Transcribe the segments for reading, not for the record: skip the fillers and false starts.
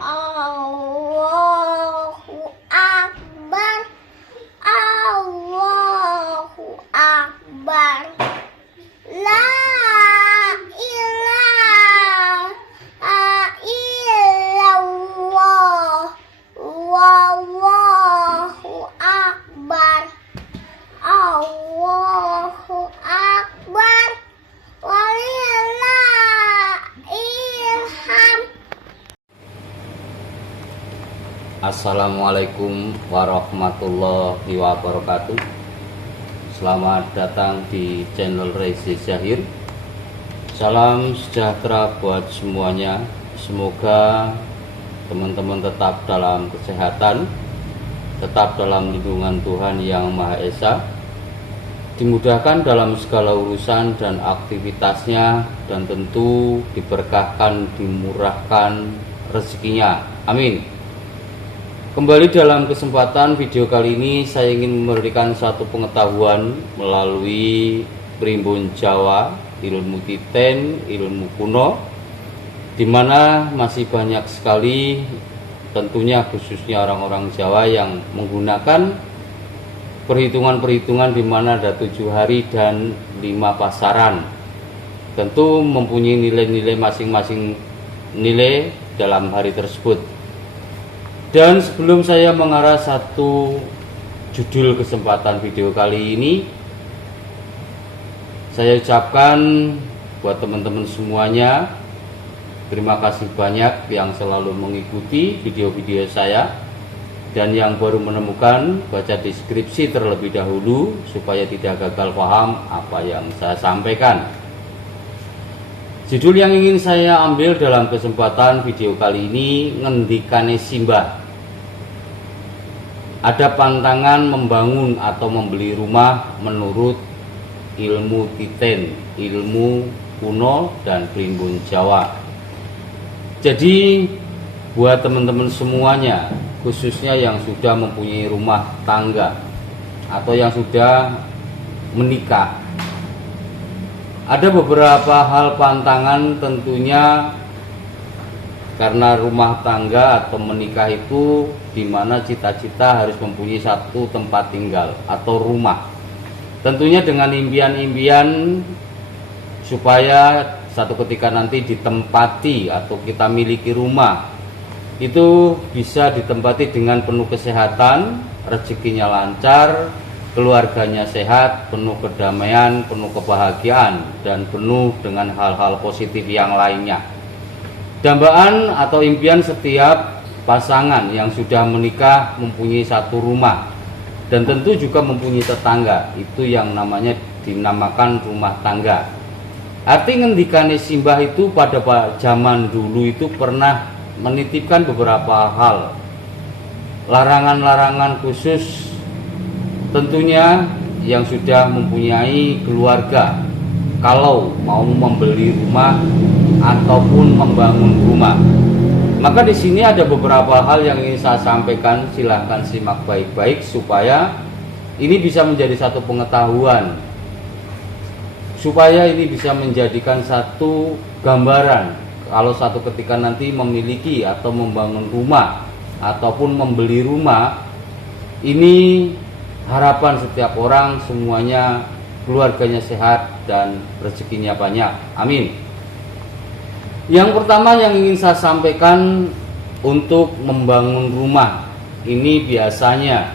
Allahu Akbar. Allahu Akbar. La ilaha illallah. Wallahu Akbar. Allahu Akbar. Walillahilham. Assalamualaikum warahmatullahi wabarakatuh. Selamat datang di channel Rezi Zahir. Salam sejahtera buat semuanya. Semoga teman-teman tetap dalam kesehatan, tetap dalam lindungan Tuhan Yang Maha Esa, dimudahkan dalam segala urusan dan aktivitasnya, dan tentu diberkahkan, dimurahkan rezekinya. Amin. Kembali dalam kesempatan video kali ini, saya ingin memberikan satu pengetahuan melalui Primbon Jawa, ilmu titen, ilmu kuno, di mana masih banyak sekali tentunya khususnya orang-orang Jawa yang menggunakan perhitungan-perhitungan di mana ada 7 hari dan 5 pasaran. Tentu mempunyai nilai-nilai masing-masing nilai dalam hari tersebut. Dan sebelum saya mengarah satu judul kesempatan video kali ini, saya ucapkan buat teman-teman semuanya, terima kasih banyak yang selalu mengikuti video-video saya, dan yang baru menemukan, baca deskripsi terlebih dahulu supaya tidak gagal paham apa yang saya sampaikan. Judul yang ingin saya ambil dalam kesempatan video kali ini, ngendikane Simbah. Ada pantangan membangun atau membeli rumah menurut ilmu titen, ilmu kuno dan primbon Jawa. Jadi buat teman-teman semuanya, khususnya yang sudah mempunyai rumah tangga atau yang sudah menikah, ada beberapa hal pantangan tentunya, karena rumah tangga atau menikah itu dimana cita-cita harus mempunyai satu tempat tinggal atau rumah, tentunya dengan impian-impian supaya satu ketika nanti ditempati atau kita miliki rumah itu bisa ditempati dengan penuh kesehatan, rezekinya lancar, keluarganya sehat, penuh kedamaian, penuh kebahagiaan, dan penuh dengan hal-hal positif yang lainnya. Dambaan atau impian setiap pasangan yang sudah menikah mempunyai satu rumah, dan tentu juga mempunyai tetangga, itu yang namanya dinamakan rumah tangga. Arti ngendikane Simbah itu pada zaman dulu itu pernah menitipkan beberapa hal, larangan-larangan khusus tentunya yang sudah mempunyai keluarga kalau mau membeli rumah ataupun membangun rumah. Maka di sini ada beberapa hal yang ingin saya sampaikan, silahkan simak baik-baik supaya ini bisa menjadi satu pengetahuan, supaya ini bisa menjadikan satu gambaran kalau satu ketika nanti memiliki atau membangun rumah ataupun membeli rumah. Ini harapan setiap orang semuanya keluarganya sehat dan rezekinya banyak. Amin. Yang pertama yang ingin saya sampaikan, untuk membangun rumah ini biasanya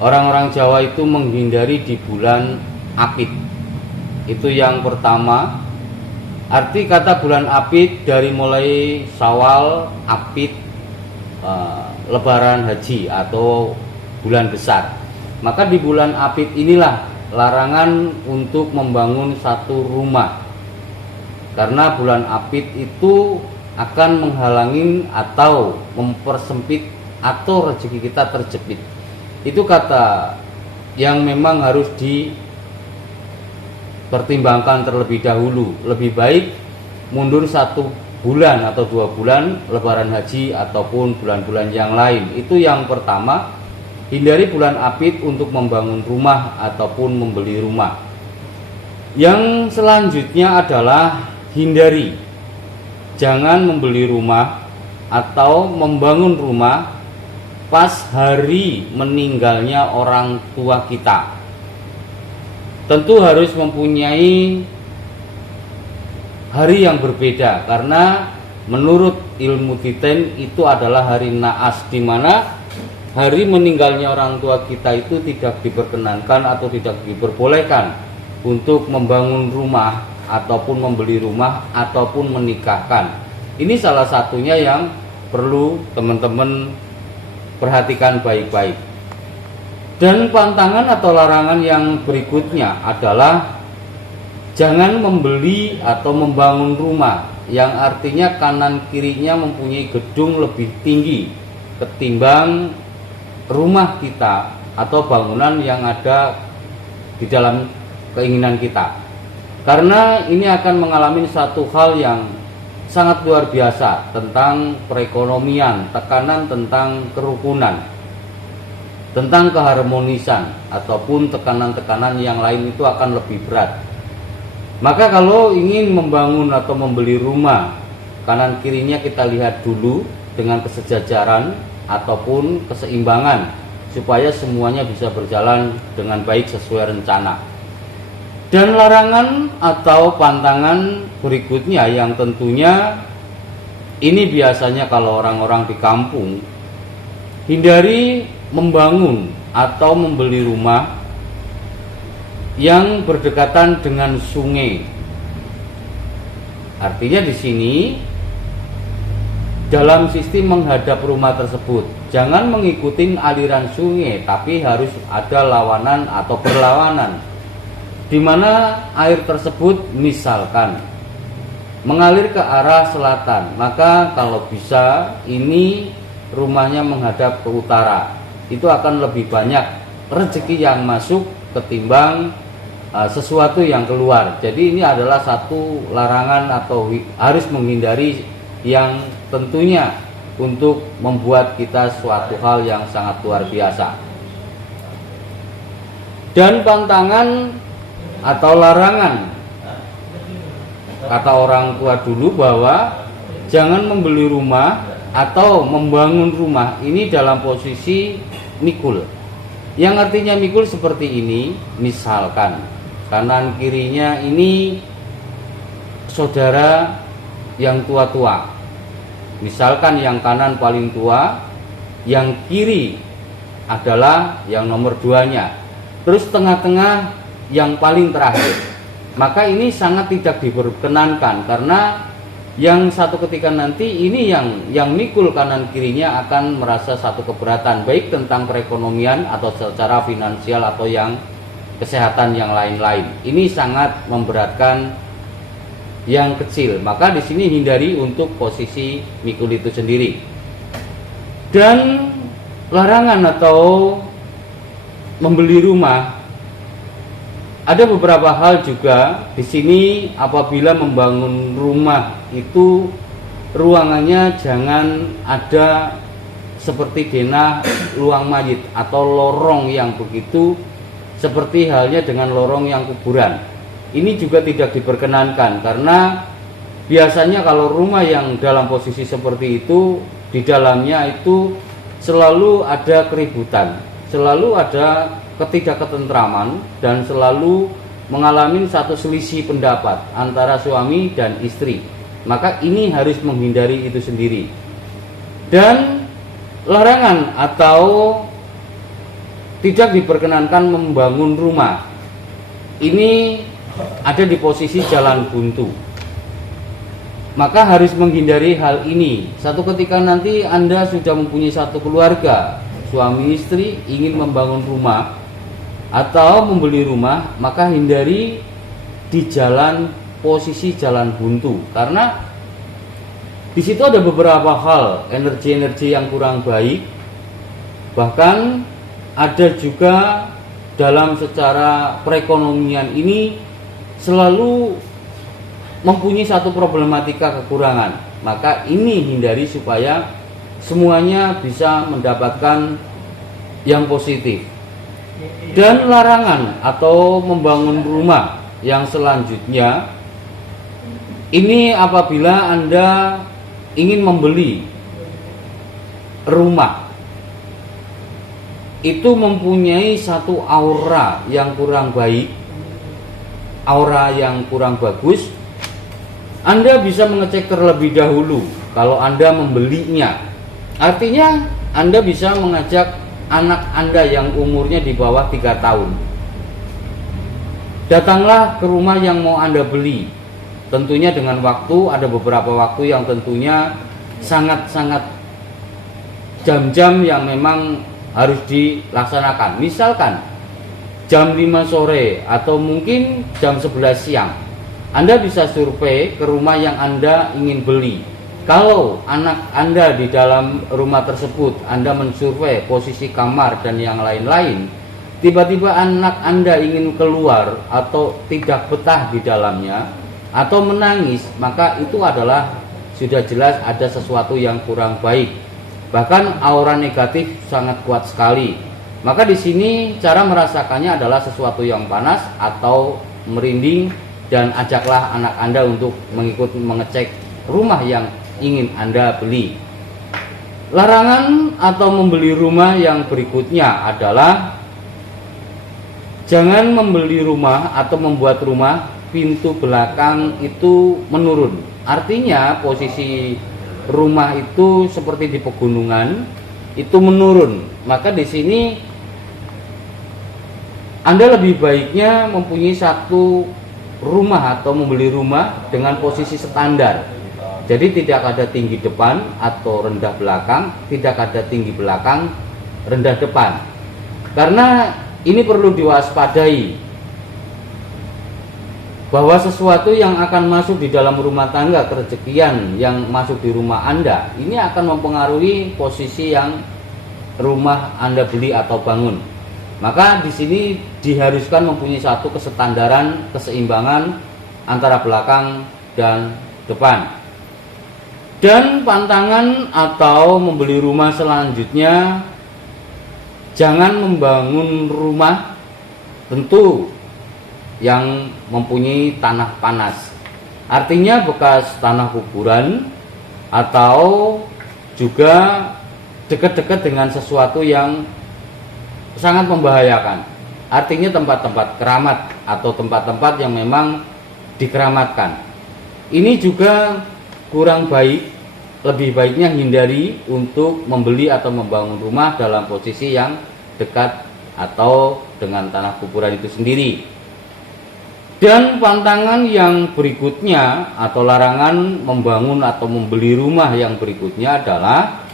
orang-orang Jawa itu menghindari di bulan Apit. Itu yang pertama. Arti kata bulan Apit dari mulai Syawal, Apit, Lebaran Haji atau bulan besar. Maka di bulan Apit inilah larangan untuk membangun satu rumah, karena bulan Apit itu akan menghalangi atau mempersempit atau rezeki kita terjepit. Itu kata yang memang harus dipertimbangkan terlebih dahulu. Lebih baik mundur 1 bulan atau 2 bulan Lebaran Haji ataupun bulan-bulan yang lain. Itu yang pertama, hindari bulan Apit untuk membangun rumah ataupun membeli rumah. Yang selanjutnya adalah hindari, jangan membeli rumah atau membangun rumah pas hari meninggalnya orang tua kita. Tentu harus mempunyai hari yang berbeda, karena menurut ilmu titen itu adalah hari naas, di mana hari meninggalnya orang tua kita itu tidak diperkenankan atau tidak diperbolehkan untuk membangun rumah ataupun membeli rumah ataupun menikahkan. Ini salah satunya yang perlu teman-teman perhatikan baik-baik. Dan pantangan atau larangan yang berikutnya adalah jangan membeli atau membangun rumah yang artinya kanan kirinya mempunyai gedung lebih tinggi ketimbang rumah kita atau bangunan yang ada di dalam keinginan kita. Karena ini akan mengalami satu hal yang sangat luar biasa tentang perekonomian, tekanan tentang kerukunan, tentang keharmonisan, ataupun tekanan-tekanan yang lain itu akan lebih berat. Maka kalau ingin membangun atau membeli rumah, kanan kirinya kita lihat dulu dengan kesejajaran ataupun keseimbangan, supaya semuanya bisa berjalan dengan baik sesuai rencana. Dan larangan atau pantangan berikutnya yang tentunya ini biasanya kalau orang-orang di kampung, hindari membangun atau membeli rumah yang berdekatan dengan sungai. Artinya di sini dalam sistem menghadap rumah tersebut jangan mengikuti aliran sungai, tapi harus ada lawanan atau berlawanan, di mana air tersebut misalkan mengalir ke arah selatan, maka kalau bisa ini rumahnya menghadap ke utara. Itu akan lebih banyak rezeki yang masuk ketimbang sesuatu yang keluar. Jadi ini adalah satu larangan atau harus menghindari yang tentunya untuk membuat kita suatu hal yang sangat luar biasa. Dan pantangan atau larangan, kata orang tua dulu bahwa jangan membeli rumah atau membangun rumah ini dalam posisi mikul. Yang artinya mikul seperti ini, misalkan kanan kirinya ini saudara yang tua-tua, misalkan yang kanan paling tua, yang kiri adalah yang nomor duanya, terus tengah-tengah yang paling terakhir. Maka ini sangat tidak diperkenankan, karena yang satu ketika nanti ini yang mikul kanan kirinya akan merasa satu keberatan, baik tentang perekonomian atau secara finansial atau yang kesehatan yang lain-lain. Ini sangat memberatkan yang kecil. Maka di sini hindari untuk posisi mikul itu sendiri. Dan larangan atau membeli rumah, ada beberapa hal juga di sini. Apabila membangun rumah itu ruangannya jangan ada seperti denah luang mayit atau lorong yang begitu, seperti halnya dengan lorong yang kuburan. Ini juga tidak diperkenankan, karena biasanya kalau rumah yang dalam posisi seperti itu, di dalamnya itu selalu ada keributan, selalu ada ketidakketentraman, dan selalu mengalami satu selisih pendapat antara suami dan istri. Maka ini harus menghindari itu sendiri. Dan larangan atau tidak diperkenankan membangun rumah ini ada di posisi jalan buntu. Maka harus menghindari hal ini. Satu ketika nanti Anda sudah mempunyai satu keluarga, suami istri ingin membangun rumah atau membeli rumah, maka hindari di jalan posisi jalan buntu, karena di situ ada beberapa hal, energi-energi yang kurang baik. Bahkan ada juga dalam secara perekonomian ini selalu mempunyai satu problematika kekurangan. Maka ini hindari supaya semuanya bisa mendapatkan yang positif. Dan larangan atau membangun rumah yang selanjutnya, ini apabila Anda ingin membeli rumah itu mempunyai satu aura yang kurang baik, aura yang kurang bagus, Anda bisa mengecek terlebih dahulu kalau Anda membelinya. Artinya Anda bisa mengajak anak Anda yang umurnya di bawah 3 tahun. Datanglah ke rumah yang mau Anda beli. Tentunya dengan waktu, ada beberapa waktu yang tentunya sangat-sangat jam-jam yang memang harus dilaksanakan. Misalkan jam 5 sore atau mungkin jam 11 siang. Anda bisa survei ke rumah yang Anda ingin beli. Kalau anak Anda di dalam rumah tersebut, Anda mensurvei posisi kamar dan yang lain-lain, tiba-tiba anak Anda ingin keluar atau tidak betah di dalamnya atau menangis, maka itu adalah sudah jelas ada sesuatu yang kurang baik. Bahkan aura negatif sangat kuat sekali. Maka di sini cara merasakannya adalah sesuatu yang panas atau merinding, dan ajaklah anak Anda untuk mengecek rumah yang ingin Anda beli. Larangan atau membeli rumah yang berikutnya adalah jangan membeli rumah atau membuat rumah pintu belakang itu menurun. Artinya posisi rumah itu seperti di pegunungan itu menurun. Maka di sini Anda lebih baiknya mempunyai satu rumah atau membeli rumah dengan posisi standar. Jadi tidak ada tinggi depan atau rendah belakang, tidak ada tinggi belakang, rendah depan. Karena ini perlu diwaspadai bahwa sesuatu yang akan masuk di dalam rumah tangga, kerezekian yang masuk di rumah Anda, ini akan mempengaruhi posisi yang rumah Anda beli atau bangun. Maka di sini diharuskan mempunyai satu kesetandaran, keseimbangan antara belakang dan depan. Dan pantangan atau membeli rumah selanjutnya, jangan membangun rumah tentu yang mempunyai tanah panas. Artinya bekas tanah kuburan atau juga dekat-dekat dengan sesuatu yang sangat membahayakan. Artinya tempat-tempat keramat atau tempat-tempat yang memang dikeramatkan. Ini juga kurang baik. Lebih baiknya hindari untuk membeli atau membangun rumah dalam posisi yang dekat atau dengan tanah kuburan itu sendiri. Dan pantangan yang berikutnya atau larangan membangun atau membeli rumah yang berikutnya adalah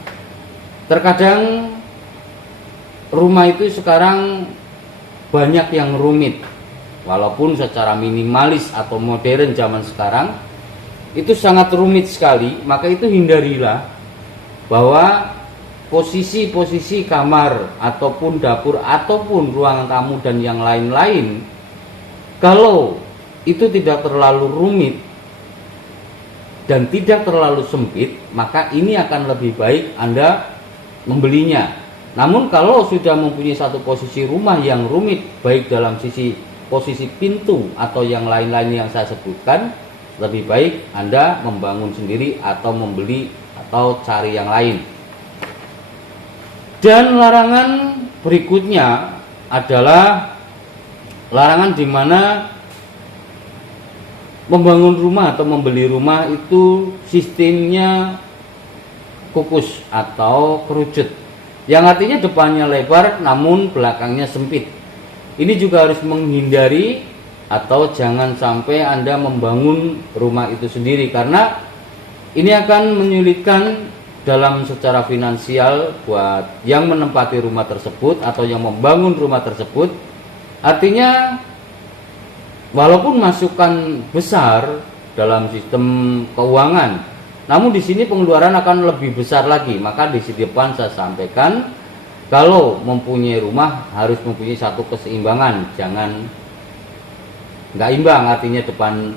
terkadang rumah itu sekarang banyak yang rumit. Walaupun secara minimalis atau modern zaman sekarang itu sangat rumit sekali, maka itu hindarilah bahwa posisi-posisi kamar ataupun dapur ataupun ruangan tamu dan yang lain-lain, kalau itu tidak terlalu rumit dan tidak terlalu sempit, maka ini akan lebih baik Anda membelinya. Namun kalau sudah mempunyai satu posisi rumah yang rumit, baik dalam sisi posisi pintu atau yang lain-lain yang saya sebutkan, lebih baik Anda membangun sendiri atau membeli atau cari yang lain. Dan larangan berikutnya adalah larangan di mana membangun rumah atau membeli rumah itu sistemnya kukus atau kerucut, yang artinya depannya lebar namun belakangnya sempit. Ini juga harus menghindari atau jangan sampai Anda membangun rumah itu sendiri, karena ini akan menyulitkan dalam secara finansial buat yang menempati rumah tersebut atau yang membangun rumah tersebut. Artinya walaupun masukan besar dalam sistem keuangan, namun di sini pengeluaran akan lebih besar lagi. Maka di depan saya sampaikan, kalau mempunyai rumah harus mempunyai satu keseimbangan, jangan nggak imbang, artinya depan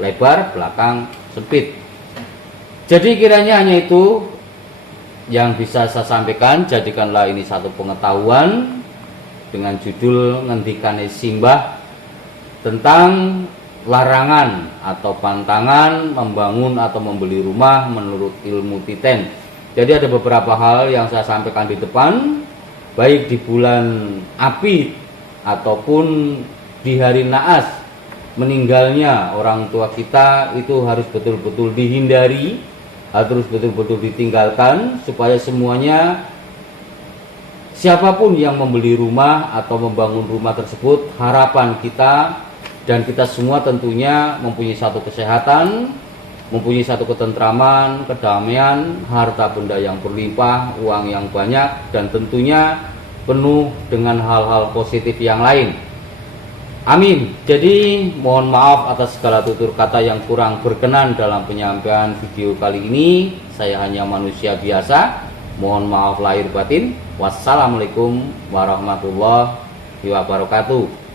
lebar, belakang sempit. Jadi kiranya hanya itu yang bisa saya sampaikan. Jadikanlah ini satu pengetahuan dengan judul ngendikane simbah tentang larangan atau pantangan membangun atau membeli rumah menurut ilmu titen. Jadi ada beberapa hal yang saya sampaikan di depan, baik di bulan Apit ataupun di hari naas meninggalnya orang tua kita, itu harus betul-betul dihindari, harus betul-betul ditinggalkan, supaya semuanya, siapapun yang membeli rumah atau membangun rumah tersebut, harapan kita dan kita semua tentunya mempunyai satu kesehatan, mempunyai satu ketentraman, kedamaian, harta benda yang berlimpah, uang yang banyak, dan tentunya penuh dengan hal-hal positif yang lain. Amin. Jadi mohon maaf atas segala tutur kata yang kurang berkenan dalam penyampaian video kali ini. Saya hanya manusia biasa. Mohon maaf lahir batin. Wassalamualaikum warahmatullahi wabarakatuh.